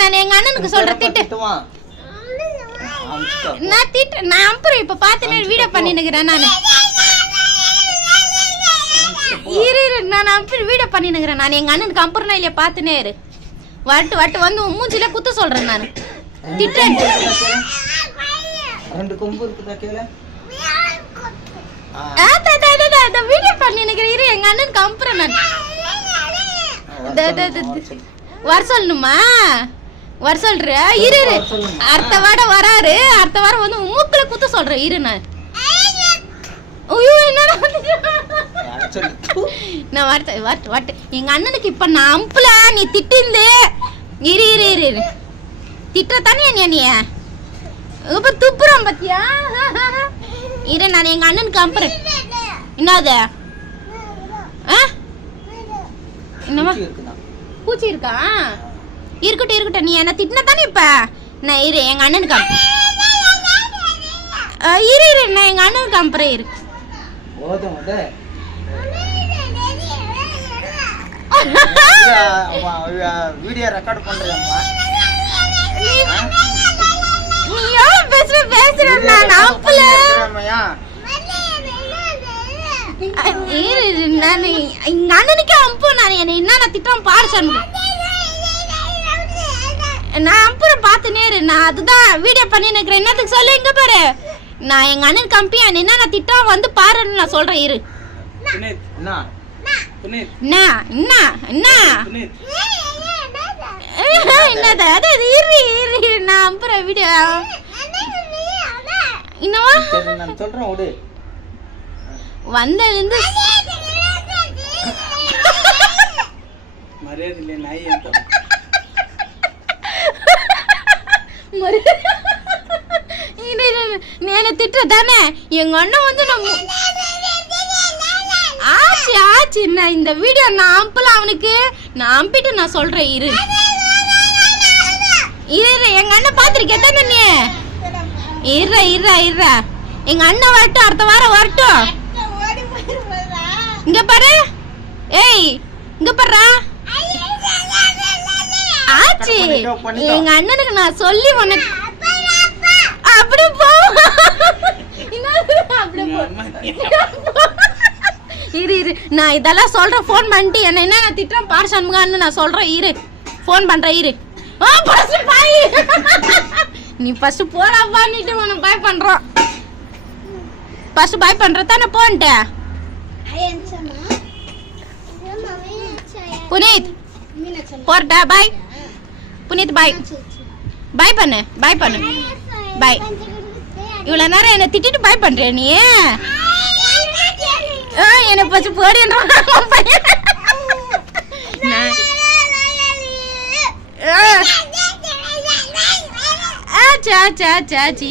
நான் எங்க அண்ணனுக்கு சொல்றேன் திட்டு. நான் அப்புறம் இப்ப பாத்து வீடியோ பண்ணினுக்கிறேன் நானு. இரு நான் அப்புறம் வீடியோ பண்ணினுக்கிறேன் நான். எங்க அண்ணனுக்கு அப்புறம் இல்லையா பாத்துனே இரு. வட்டு வந்து மூஞ்சில குத்து சொல்றேன் நான். திட்டேன். ரெண்டு கொம்பு இருக்குதா கேள. வீடியோ பண்ணினுக்கிறேன் இரு. எங்க அண்ணனுக்கு அப்புறம் நான் வர சொல்லணுமா? வர சொல்ற இரு. அடுத்த வாரம் வராரு. அடுத்த வாரம் வந்து மூக்குல குத்த சொல்றேன் இரு. நான் நான் வரட்டு எங்க அண்ணனுக்கு இப்ப நான் அம்புல நீ திட்டிந்து இரு இரு இரு இரு திட்டத்தானே நீ இப்ப துப்புறோம் பத்தியா? இரு நான் எங்க அண்ணனுக்கு அம்புறேன். என்னது என்னமா பூச்சி இருக்கா? இருக்கட்டும் நீ என்ன திட்டின தானே இப்ப. நான் இரு எங்க அண்ணனுக்கு இரு நான் எங்க அண்ணனுக்கு அம்புறேன் இரு. வீடியோ ரெக்கார்ட் பண்றேம்மா. நீ எவ்வளவு பேசுற நான் அம்புல. நான் எங்க அண்ணனுக்கு அம்பு. நான் என்ன திட்டம் பாரு சொன்ன. நான் அப்புறம் பாத்துனே இரு. நான் அதுதான் வீடியோ பண்ணி நிக்கிறேன். என்னத்துக்கு சொல்லு இங்க பாரு. நான் எங்க அண்ணன் கம்பியா என்ன திட்டம் வந்து பாருன்னு நான் சொல்றேன் இரு. என்னது அது இரு நான் அப்புறம் வீடியோ இன்னவா நான் சொல்றேன் ஓடு. வந்தலிருந்து மரியாதை இல்லை நாய் ஏன் நீ திட்டுற தானே எங்க அண்ணன் வந்து ஆச்சு நான் இந்த வீடியோ நான் அம்பல அவனுக்கு நான் அம்பிட்டு நான் சொல்றேன் இரு எங்க அண்ணன் பாத்திருக்கே தானே நீ இரு எங்க அண்ணன் வரட்டும். அடுத்த வாரம் வரட்டும். இங்க பாரு. ஏய் இங்க பாரு. ஆச்சி எங்க அண்ணனுக்கு நான் சொல்லி உனக்கு அப்படி போ. இரு நான் இதெல்லாம் சொல்றேன். போன் பண்ணிட்டு என்ன திட்டம் பாரு சண்முகான்னு நான் சொல்றேன் இரு. போன் பண்றேன் இரு. நீ ஃபர்ஸ்ட் போடாப்பான்னுட்டு உனக்கு பாய் பண்றோம். ஃபர்ஸ்ட் பாய் பண்ற தானே போன்ட்ட. புனித் போறடா பாய். புனித் பாய் பாய் பண்ணு பாய். இவ்வளவு நேரம் என்ன திட்டிட்டு பாய் பண்றியா நீ? என்ன பச்சு போடுறான் ஆச்சு.